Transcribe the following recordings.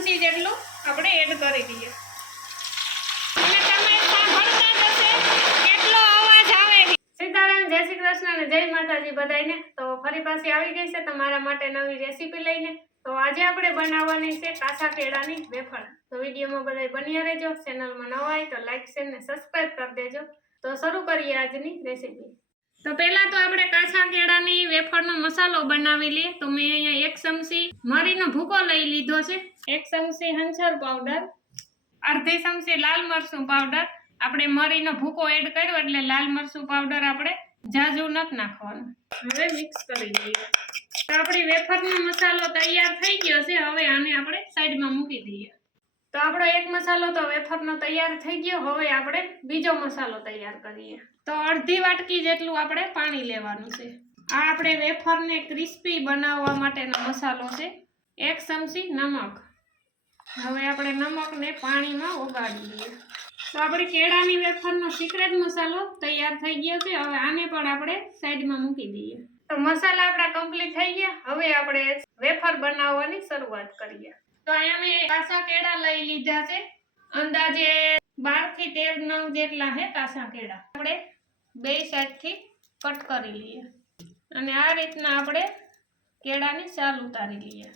ચમચી જેટલું આપણે એડ કરી દઈએ. જય માતાજી બધાને તો ફરી પાછી આવી ગઈ છે તમારા માટે નવી રેસીપી લઈને. તો આજે આપણે બનાવવાની છે કાચા કેળાની વેફર. તો વિડીયોમાં બધા બન્યા રહેજો. ચેનલમાં નવા હોય તો લાઈક શેર ને સબસ્ક્રાઈબ કરી દેજો. તો શરૂ કરીએ આજની રેસીપી. તો પહેલા તો આપણે કાચા વેફરનો મસાલો બનાવી લઈએ તો મેં અહીંયા એક ચમચી મરીનો ભૂકો લઈ લીધો છે. એક ચમચી હંસર પાવડર અડધી ચમચી લાલ મરચું પાવડર આપણે મરીનો ભૂકો એડ કર્યો એટલે લાલ મરચું પાવડર આપણે જાજુ નથી નાખવાનું. હવે મિક્સ કરી દઈએ તો આપણી વેફરનો મસાલો તૈયાર થઈ ગયો છે હવે આને આપણે સાઈડમાં મૂકી દઈએ. તો આપણો એક મસાલો તો વેફરનો તૈયાર થઈ ગયો હવે આપણે બીજો મસાલો તૈયાર કરીએ. તો અડધી વાટકી જેટલું આપણે પાણી લેવાનું છે. આ આપણે વેફરને ક્રિસ્પી બનાવવા માટેનો મસાલો છે. એક ચમચી નમક. હવે આપણે નમકને પાણીમાં ઓગાળી દઈએ તો આપણી કેળાની વેફરનો સિક્રેટ મસાલો તૈયાર થઈ ગયો છે. હવે આને પણ આપણે સાઈડમાં મૂકી દઈએ. તો મસાલા આપણા કમ્પ્લીટ થઈ ગયા. હવે આપણે વેફર બનાવવાની શરૂઆત કરીએ. તો અહીંયા મેં કાસા કેળા લઈ લીધા છે. અંદાજે બારથી તેર નંગ જેટલા છે કાસા કેળા. આપણે બે સાઈડથી કટ કરી લઈએ. અને આ રીતના આપણે કેળાની સાલ ઉતારી લઈએ.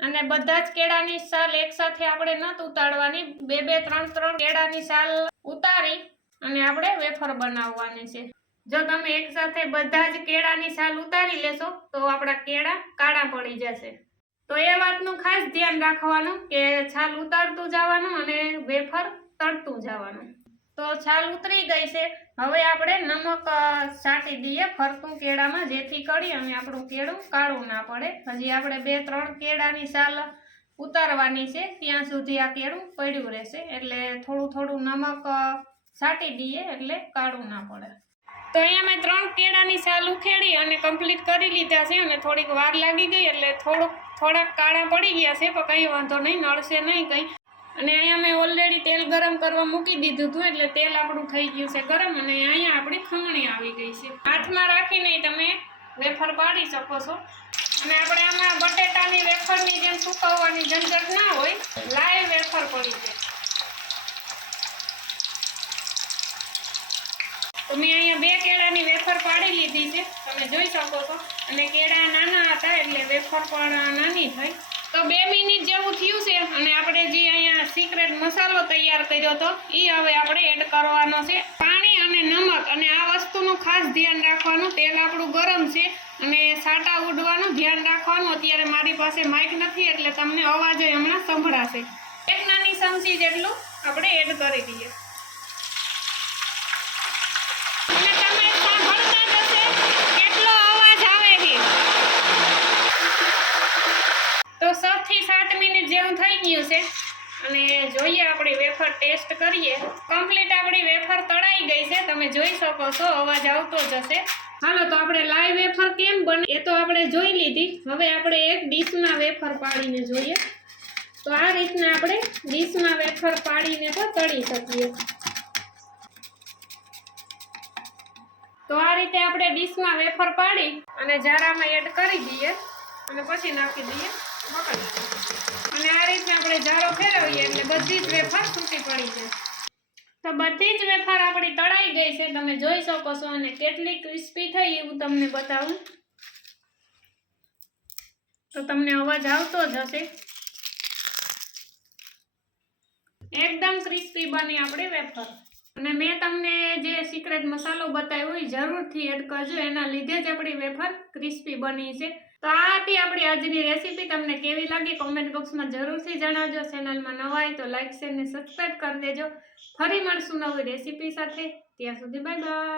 અને બધા જ કેળાની સાલ એકસાથે આપણે નત ઉતારવાની. બે બે, ત્રણ ત્રણ કેળાની સાલ ઉતારી અને આપણે વેફર બનાવવાની છે. જો તમે એકસાથે બધા જ કેળાની સાલ ઉતારી લેશો તો આપણા કેળા કાળા પડી જશે. તો એ વાતનું ખાસ ધ્યાન રાખવાનું કે છાલ ઉતારતું જવાનું અને વેફર તળતું જવાનું. તો છાલ ઉતરી ગઈ છે. હવે આપણે નમક છાંટી દઈએ ફરતું કેળામાં, જેથી કરી અને આપણું કેળું કાળું ના પડે. હજી આપણે બે ત્રણ કેળાની છાલ ઉતારવાની છે. ત્યાં સુધી આ કેળું પડ્યું રહેશે. એટલે થોડું થોડું નમક છાંટી દઈએ એટલે કાળું ના પડે. તો અહીંયા મેં ત્રણ કેળાની છાલ ઉખેડી અને કમ્પ્લીટ કરી લીધા છે અને થોડીક વાર લાગી ગઈ એટલે થોડુંક, થોડાક કાળા પડી ગયા છે, પણ કંઈ વાંધો નહીં, નળશે નહીં કંઈ. અને અહીંયા મેં ઓલરેડી તેલ ગરમ કરવા મૂકી દીધું હતું, એટલે તેલ આપણું થઈ ગયું છે ગરમ અને અહીંયા આપણી ખમણી આવી ગઈ છે. હાથમાં રાખીને તમે વેફર પાડી શકો છો. અને આપણે આમાં બટેટાની વેફરની જેમ સુકવવાની ઝંઝટ ના હોય લાઈવ વેફર પડી છે તો મેં અહીંયા બે કેળાની વેફર પાડી લીધી છે, તમે જોઈ શકો છો. અને કેળા નાના હતા, એટલે વેફર પણ નાની થઈ તો બે મિનિટ જેવું થયું છે અને આપણે જે અહીંયા સિક્રેટ મસાલો તૈયાર કર્યો હતો એ હવે આપણે એડ કરવાનો છે. પાણી અને નમક અને આ વસ્તુનું ખાસ ધ્યાન રાખવાનું. તેલ આપણું ગરમ છે અને સાટા ઉડવાનું ધ્યાન રાખવાનું. અત્યારે મારી પાસે માઇક નથી એટલે તમને અવાજ હમણાં સંભળાશે. એક નાની ચમચી જેટલું આપણે એડ કરી દઈએ અને તમે સાંભળતા જ હશે કેટલો અવાજ આવે છે તો છ થી સાત મિનિટ જેવું થઈ ગયું છે અને જોઈએ આપણી વેફર ટેસ્ટ કરીએ. કમ્પ્લીટ આપણી વેફર તળાઈ ગઈ છે. તમે જોઈ શકો છો, અવાજ આવતો જ હશે હાલો, તો આપણે લાઈવ વેફર કેમ બને? એ તો આપણે જોઈ લીધી. હવે આપણે એક ડીશમાં વેફર પાડીને જોઈએ. તો આ રીતના આપણે ડીશમાં વેફર પાડીને પણ તળી શકીએ. તો આ રીતે આપણે ડીશમાં વેફર પાડી અને જારામાં એડ કરી દઈએ અને પછી નાખી દઈએ. અને આ રીતે આપણે જારો ફેરવીએ એટલે બધી જ વેફર છૂટી પડી જાય. તો બધી જ વેફર આપણી તળાઈ ગઈ છે, તમે જોઈ શકો છો અને કેટલી ક્રિસ્પી થઈ એવું તમને બતાવું. તો તમને અવાજ આવતો જ હશે. એકદમ ક્રિસ્પી બની આપણી વેફર. અને મેં તમને જે સિક્રેટ મસાલો બતાવ્યો એ જરૂરથી એડ કરજો, એના લીધે જ આપણી વેફર ક્રિસ્પી બની છે. તો આ હતી આપણી આજની રેસીપી તમને કેવી લાગી કોમેન્ટ બોક્સમાં જરૂરથી જણાવજો. ચેનલમાં નવા હોય તો લાઈક શેર ને સબસ્ક્રાઈબ કરી દેજો. ફરી મળશું નવી રેસીપી સાથે. ત્યાં સુધી બાય બાય